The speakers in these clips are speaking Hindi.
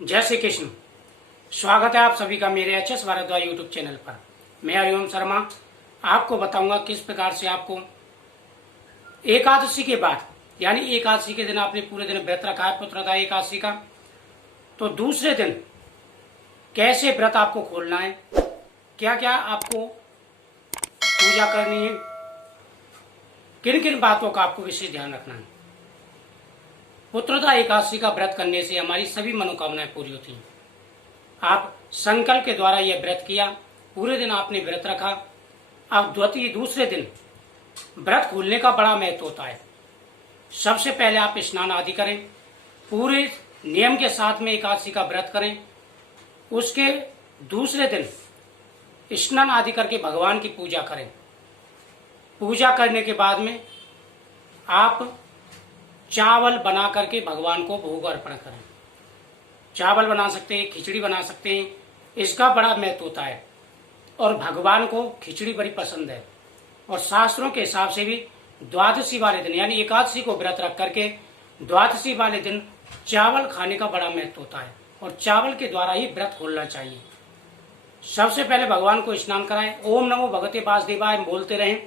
जय श्री कृष्ण। स्वागत है आप सभी का मेरे एचएस भारद्वाज यूट्यूब चैनल पर। मैं हरिओम शर्मा आपको बताऊंगा किस प्रकार से आपको एकादशी के बाद यानी एकादशी के दिन आपने पूरे दिन व्रत रखा है पुत्रदा एकादशी का, तो दूसरे दिन कैसे व्रत आपको खोलना है, क्या क्या आपको पूजा करनी है, किन किन बातों का आपको विशेष ध्यान रखना है। पुत्रदा एकादशी का व्रत करने से हमारी सभी मनोकामनाएं पूरी होती हैं। आप संकल्प के द्वारा यह व्रत किया, पूरे दिन आपने व्रत रखा। अब दूसरे दिन व्रत खोलने का बड़ा महत्व होता है। सबसे पहले आप स्नान आदि करें, पूरे नियम के साथ में एकादशी का व्रत करें। उसके दूसरे दिन स्नान आदि करके भगवान की पूजा करें। पूजा करने के बाद में आप चावल बना करके भगवान को भोग अर्पण करें। चावल बना सकते हैं, खिचड़ी बना सकते हैं, इसका बड़ा महत्व होता है। और भगवान को खिचड़ी बड़ी पसंद है। और शास्त्रों के हिसाब से भी द्वादशी वाले दिन यानी एकादशी को व्रत रख करके द्वादशी वाले दिन चावल खाने का बड़ा महत्व होता है और चावल के द्वारा ही व्रत खोलना चाहिए। सबसे पहले भगवान को स्नान कराएं, ओम नमो भगवते वासुदेवाय बोलते रहें।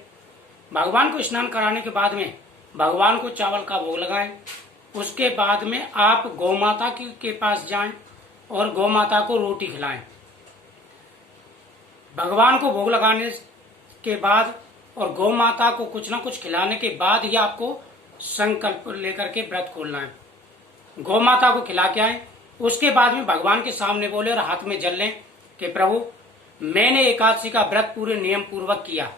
भगवान को स्नान कराने के बाद में भगवान को चावल का भोग लगाएं। उसके बाद में आप गौ माता के पास जाएं और गौ माता को रोटी खिलाएं। भगवान को भोग लगाने के बाद और गौ माता को कुछ ना कुछ खिलाने के बाद ही आपको संकल्प लेकर के व्रत खोलना है। गौ माता को खिला के आए, उसके बाद में भगवान के सामने बोले और हाथ में जल लें कि प्रभु मैंने एकादशी का व्रत पूरे नियम पूर्वक किया।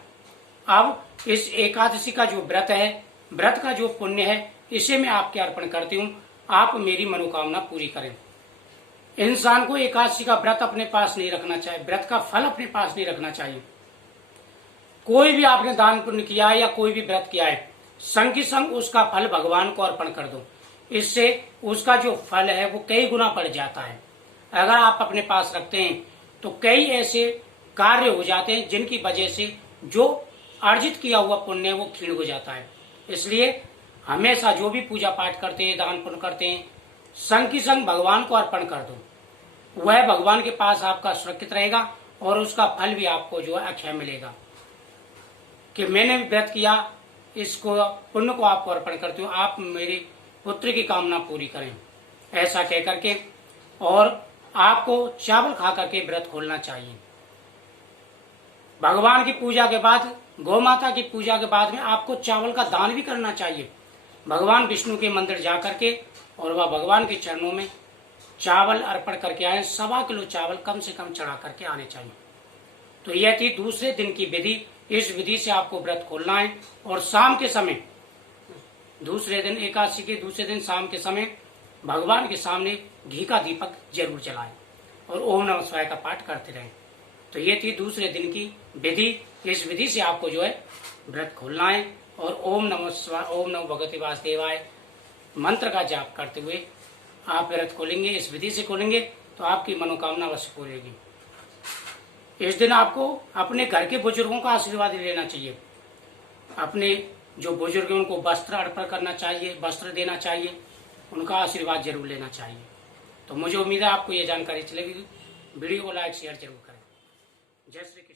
अब इस एकादशी का जो व्रत है, व्रत का जो पुण्य है, इसे मैं आपके अर्पण करती हूँ। आप मेरी मनोकामना पूरी करें। इंसान को एकादशी का व्रत अपने पास नहीं रखना चाहिए, व्रत का फल अपने पास नहीं रखना चाहिए। कोई भी आपने दान पुण्य किया है या कोई भी व्रत किया है, संग की संग उसका फल भगवान को अर्पण कर दो। इससे उसका जो फल है वो कई गुना बढ़ जाता है। अगर आप अपने पास रखते हैं तो कई ऐसे कार्य हो जाते हैं जिनकी वजह से जो अर्जित किया हुआ पुण्य है वो क्षीण हो जाता है। इसलिए हमेशा जो भी पूजा पाठ करते हैं, दान पुण्य करते हैं, संग की संग भगवान को अर्पण कर दो। वह भगवान के पास आपका सुरक्षित रहेगा और उसका फल भी आपको जो है अक्षय मिलेगा कि मैंने भी व्रत किया, इसको पुण्य को आपको अर्पण करती हूँ, आप मेरी पुत्र की कामना पूरी करें, ऐसा कह करके। और आपको चावल खा करके व्रत खोलना चाहिए। भगवान की पूजा के बाद, गौ माता की पूजा के बाद में आपको चावल का दान भी करना चाहिए। भगवान विष्णु के मंदिर जा करके और वह भगवान के चरणों में चावल अर्पण करके आए। 1.25 किलो चावल कम से कम चढ़ा करके आने चाहिए। तो यह थी दूसरे दिन की विधि। इस विधि से आपको व्रत खोलना है। और शाम के समय, दूसरे दिन एकादशी के दूसरे दिन शाम के समय भगवान के सामने घी का दीपक जरूर जलाएं और ओम नमः शिवाय का पाठ करते रहें। तो ये थी दूसरे दिन की विधि। इस विधि से आपको जो है व्रत खोलना है और ओम नमः शिवाय, ओम नमो भगवते वासुदेवाय मंत्र का जाप करते हुए आप व्रत खोलेंगे। इस विधि से खोलेंगे तो आपकी मनोकामना अवश्य पूरी होगी। इस दिन आपको अपने घर के बुजुर्गों का आशीर्वाद लेना चाहिए। अपने जो बुजुर्ग हैं उनको वस्त्र अर्पण करना चाहिए, वस्त्र देना चाहिए, उनका आशीर्वाद जरूर लेना चाहिए। तो मुझे उम्मीद है आपको ये जानकारी चलेगी। वीडियो को लाइक शेयर जरूर करें। जय श्री कृष्ण।